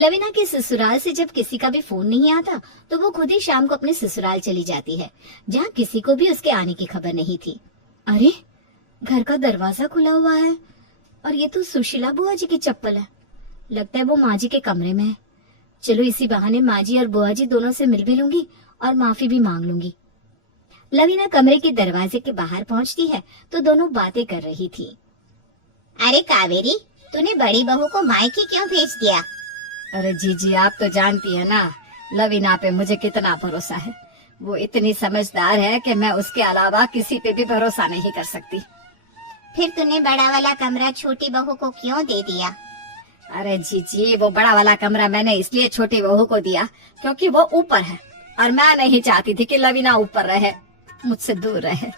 लवीना के ससुराल से जब किसी का भी फोन नहीं आता तो वो खुद ही शाम को अपने ससुराल चली जाती है, जहाँ किसी को भी उसके आने की खबर नहीं थी। अरे, घर का दरवाजा खुला हुआ है और ये तो सुशीला बुआ जी की चप्पल है। लगता है वो माँ जी के कमरे में है। चलो इसी बहाने माँ जी और बुआ जी दोनों से मिल भी लूंगी और माफी भी मांग लूंगी। लवीना कमरे के दरवाजे के बाहर पहुंचती है तो दोनों बातें कर रही थी। अरे कावेरी, तूने बड़ी बहू को मायके क्यों भेज दिया? अरे जीजी, आप तो जानती है ना लवीना पे मुझे कितना भरोसा है। वो इतनी समझदार है कि मैं उसके अलावा किसी पे भी भरोसा नहीं कर सकती। फिर तूने बड़ा वाला कमरा छोटी बहू को क्यों दे दिया? अरे जीजी, वो बड़ा वाला कमरा मैंने इसलिए छोटी बहू को दिया क्योंकि वो ऊपर है और मैं नहीं चाहती थी कि लवीना ऊपर रहे, मुझसे दूर रहे।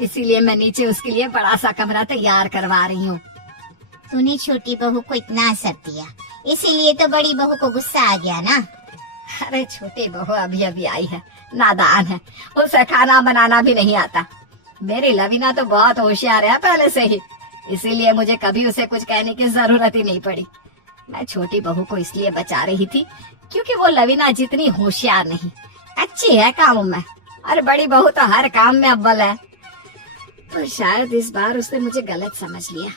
इसीलिए मैं नीचे उसके लिए बड़ा सा कमरा तैयार करवा रही हूँ। तूने छोटी बहू को इतना असर दिया, इसीलिए तो बड़ी बहू को गुस्सा आ गया ना। अरे छोटी बहू अभी अभी आई है, नादान है, उसे खाना बनाना भी नहीं आता। मेरी लवीना तो बहुत होशियार है पहले से ही, इसीलिए मुझे कभी उसे कुछ कहने की जरूरत ही नहीं पड़ी। मैं छोटी बहू को इसलिए बचा रही थी क्योंकि वो लवीना जितनी होशियार नहीं, अच्छी है कामों में, और बड़ी बहू तो हर काम में अव्वल है। पर शायद इस बार उसने मुझे गलत समझ लिया।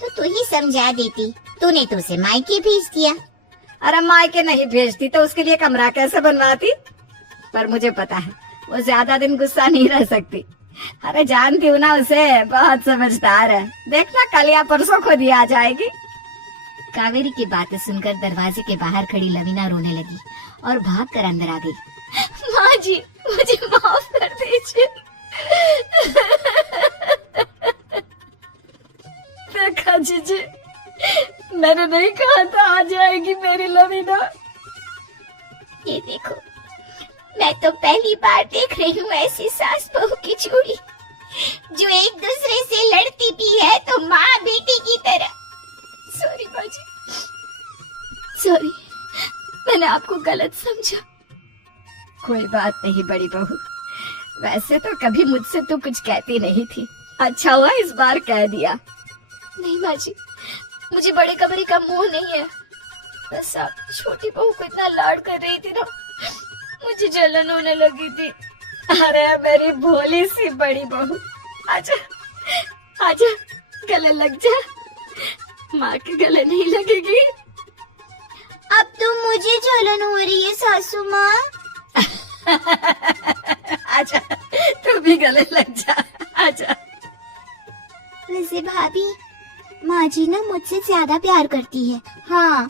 तो तू ही समझा देती, तूने तो उसे मायके भेज दिया। अरे मायके नहीं भेजती तो उसके लिए कमरा कैसे बनवाती? पर मुझे पता है वो ज्यादा दिन गुस्सा नहीं रह सकती। अरे जानती हूँ ना उसे, बहुत समझदार है। देखना कल या परसों खुद ही आ जाएगी। कावेरी की बातें सुनकर दरवाजे के बाहर खड़ी लवीना रोने लगी और भागकर अंदर आ गई। माँ जी, मुझे माफ कर दीजिए। देखा जीजी, मैंने नहीं कहा था आ जाएगी मेरी लवीना। ये देखो, मैं तो पहली बार देख रही हूँ ऐसी सास बहू की जोड़ी जो एक दूसरे से लड़ती भी है तो माँ बेटी की तरह। सॉरी माँ जी, सॉरी, मैंने आपको गलत समझा। कोई बात नहीं बड़ी बहू, वैसे तो कभी मुझसे तो कुछ कहती नहीं थी, अच्छा हुआ इस बार कह दिया। नहीं माँ जी, मुझे बड़े कमरे का मोह नहीं है, बस आप छोटी बहू को इतना लाड कर रही थी ना, मुझे जलन होने लगी थी। अरे मेरी भोली सी बड़ी बहू, आजा आजा, गले लग जा। माँ के गले नहीं लगेगी। अब तो मुझे जलन हो रही है सासू माँ। आजा, तू भी गले लग जा, आजा। वैसे भाभी, माँ जी ना मुझसे ज्यादा प्यार करती है। हाँ,